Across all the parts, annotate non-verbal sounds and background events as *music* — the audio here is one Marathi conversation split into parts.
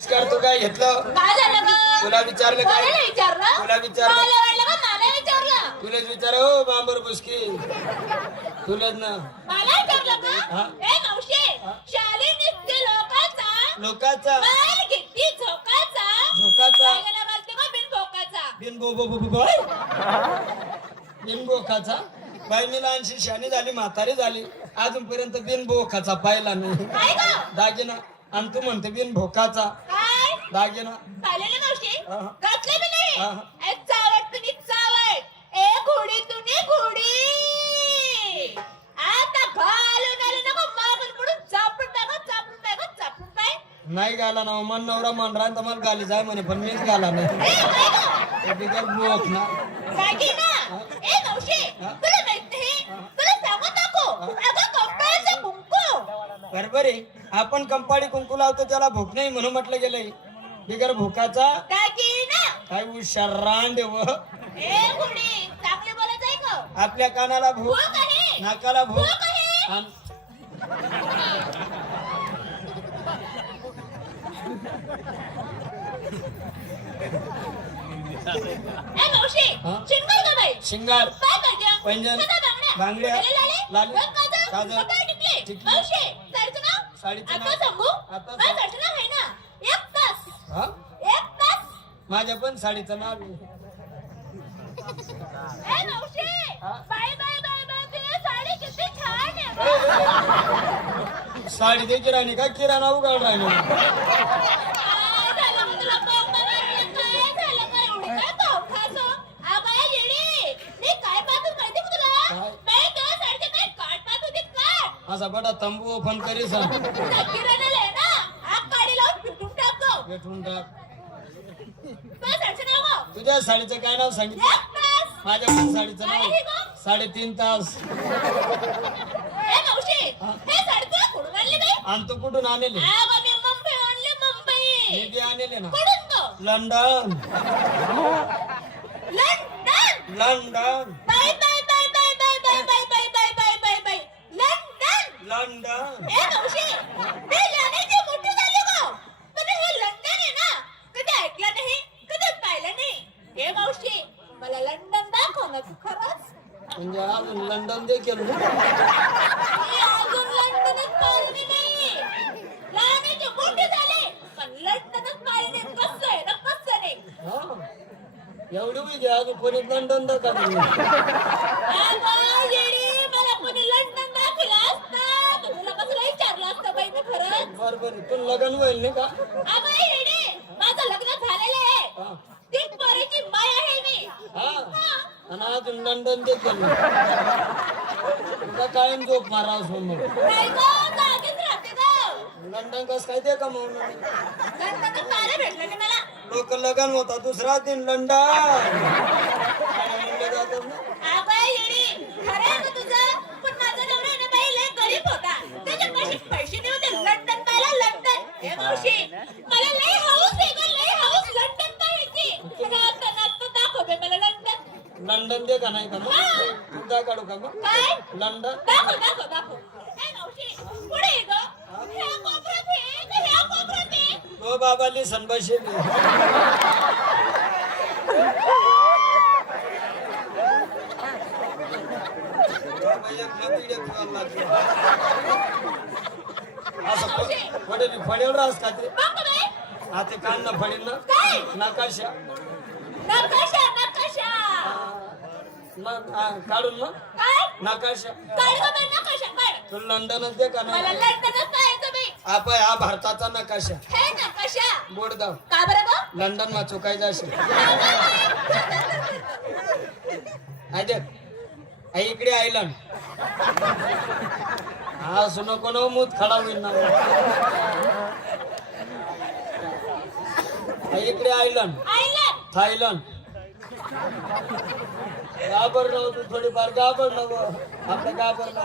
कर तू काय घेतलं? काय झालं ग? तुला विचारलं काय? कोणाला विचारलं? तुला विचारलं? मला वाटलं का मला विचारलं. तुलाच विचार हो बांबर बुसकी तुलाच ना. मला विचारलं हा? का ए मावशी शाली निघते लोकांचा? लोकाचा? बाहेर किती झोकाचा? झोकाचा? काय गेला घालते का बिन भोकाचा बिन बो बो बो बो बाय बिन बोखाचा बाई मी लहानशी शानी झाली म्हातारी झाली. अजूनपर्यंत बिन बोखाचा पाहिला नाही काय ग? दागिना. आणि तू म्हणते बिन भोकाचा. काय? दागिना चालेल ना मावशी. घातले मी. नाही? तुम्ही ए घोडी तुम्ही घोडी. आता घालून आले नको मागून पडून चापून टाका चापून टाका चापून पाय नाही गाला ना मन नवरा मन राहत तर मला गाली जाय म्हणे पण मीच गाला नाही. ए काय ग. ते बिगर बोख ना. ना? ए मावशी. तुला बरे. आहे आपण कंपाळी कुंकू लावतो त्याला भूक नाही म्हणून म्हटलं गेलंय. बिगर भूकाचा काय उशारांड व. आपल्या कानाला भूक नाकाला भूक. शिंगार पंजन. बांगड्या? लागल्या काजर आता. सांगू आता माझ्या सांग. साडीचं नाव आहे ना एक तास हा एक तास माझ्या पण साडीचं नाव आहे. *laughs* ए मावशी हा? बाय बाय बाय बाय तुझी साडी किती छान आहे गं. *laughs* साडी दे किराणी का किराणा उघड राहिली *laughs* असा बडा तंबू ओपन करी भेटून तुझ्या साडीचं काय? नाव सांगितलं? माझ्या पण साडीचं नाव साडेतीन तास. आणि तू कुठून आणले? आणले ना. लंडन. लंडन. लंडन. ए मावशी मी लहानाची मोठी झाली गं. पण हे लंडन आहे ना कधी ऐकलं नाही कधी पाहिलं नाही. हे मावशी मला लंडन दाखव ना तू खरंच. म्हणजे अजून लंडन देखील. मी अजून लंडनच पाहिली नाही. लहानाची मोठी झाली पण लंडनच पाहिली नाही. कसं आहे ना कसं नाही. हा. एवढी घ्या अजून कोणी लंडन दाखवा अगं, येडी, मला कोणी लंडन दाखवलं असतं तर तुला कसं विचारलं असतं बाई बरोबर आहे. पण लग्न होईल नाही का अगं येडी माझं लग्न झालेलं आहे हा. तीन पोरीची माय आहे मी हा हा. आणि अजून लंडन देखील तुला कायम झोप मारा मग नाही गं, जागीच राहते गं. लंडन कस काय ते कमावणार मला. लोक लग्न होता दुसरा दिन लंडन जातात ना. अगं, येडी, खरं आहे गं तुझं? पण माझा नवरा आहे ना बाई, लय गरीब होता. त्याच्यापाशी पैसे नाही होते. लंडन पाहिलं, लंडन. हे मावशी, मला लय हौस आहे गं, लय हौस लंडन पाहायची. पण आता ना आता दाखव बे मला लंडन. का नाही का मग हा. तुझा काढू का मग काय? लंडन दाखव, दाखव, दाखव. हे मावशी, पुढे ये गं. ह्या कोपऱ्यात ये, का ह्या कोपऱ्यात ये? तो बाबाली सनबाशी असं फडेल फडेल रास का ते बघ बाई. आता कान ना फडेल ना काय? नकाशा नकाशा आ, काढून काय? नकाशा. काढ गं बाई नकाशा काढ तू लंडनच दे का मला नाही लंडनच पाहायचं बाई. आपण हा भारताचा नकाशा. हे नकाशा. का बरं गं लंडन मा चुकायचं असेल. आहे देख आहे इकडे आयलंड हा सुनो कोण मूत खडा होईल ना. आहे इकडे आयलंड आयलंड थायलंड. घाबरलो तू थोडीफार घाबरलो आपलं घाबरलो.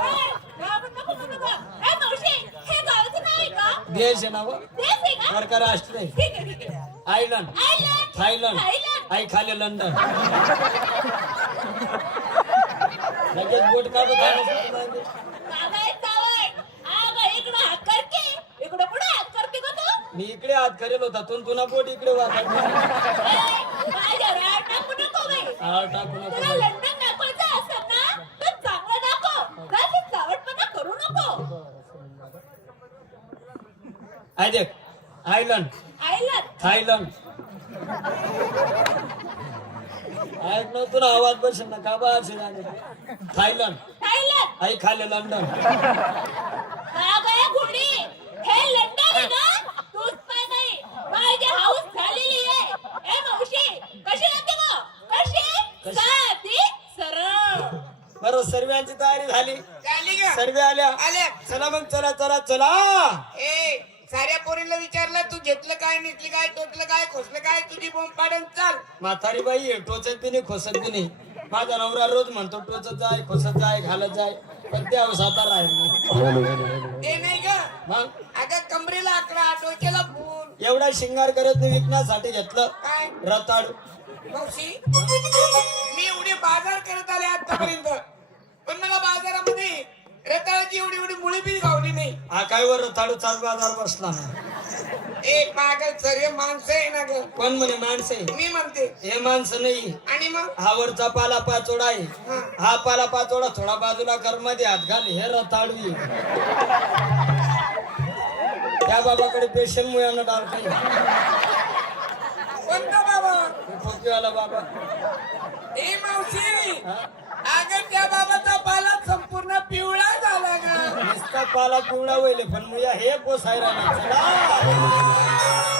देश आहे ना वर का? राष्ट्र आयलंड थायलंड. आई खाले लंडन. लगेच बोट का मी इकडे हात करेल होता तून पुन्हा बोट इकडे वाचा बाई टाकू नको. तुला लंडन दाखवायचं असेल ना तर चांगलं दाखव. जास्त चावटपणा करू नको. आय देख आयलंड थायलंड ऐक ना तुला आवाज बसेल ना का बा असे? थायलंड थायलंड आई खाले लंडन का गया घोडी हे लंडन आहे ना तूच पाय नाही माझी हाऊस झालेली आहे ए मावशी कशी लागते गं कशी साधी सरळ बरोबर सर्वांची तयारी झाली. झाली का? सर्वे आल्या. आल्या. चला मग चला चला चला. ए साऱ्या पोरीला विचारलं तू घेतलं काय नेतलं काय टोचलं काय खोसलं काय तुझी बोंब पाडून चाल. म्हातारी बाई आहे, टोचत बी नाही खोसत बी नाही. माझा नवरा रोज म्हणतो टोचत जाय खोसत जाय घालत जाय. पण ते अवसाता राहील ते नाही ग. मग? अगं कमरेला आकडा डोक्याला फूल. एवढा शिंगार करत मी विकण्यासाठी घेतलं. काय? रताळ. मावशी मी एवढे बाजार करत आले आतापर्यंत. पण मला बाजारामध्ये रताळाची एवढी एवढी मुळी बी गावली नाही. हा काय वर रताळू चाल बाजार बसला? ना ए पागल सर्व माणसं आहे ना ग. कोण म्हणे माणसे? मी म्हणते. हे माणसं नाही. आणि मग? हा वरचा पाला पाचोडा आहे. हा. हा पाला पाचोडा थोडा बाजूला कर मध्ये हात घाल हे रताळवी त्या बाबाकडे पेशल मुळ्यानं डाल काही कोणता बाबा? बाबा. ए मावशी. हा? अगं पाला पिवळा होईल पण मुया हे कोसायला नाही. चला.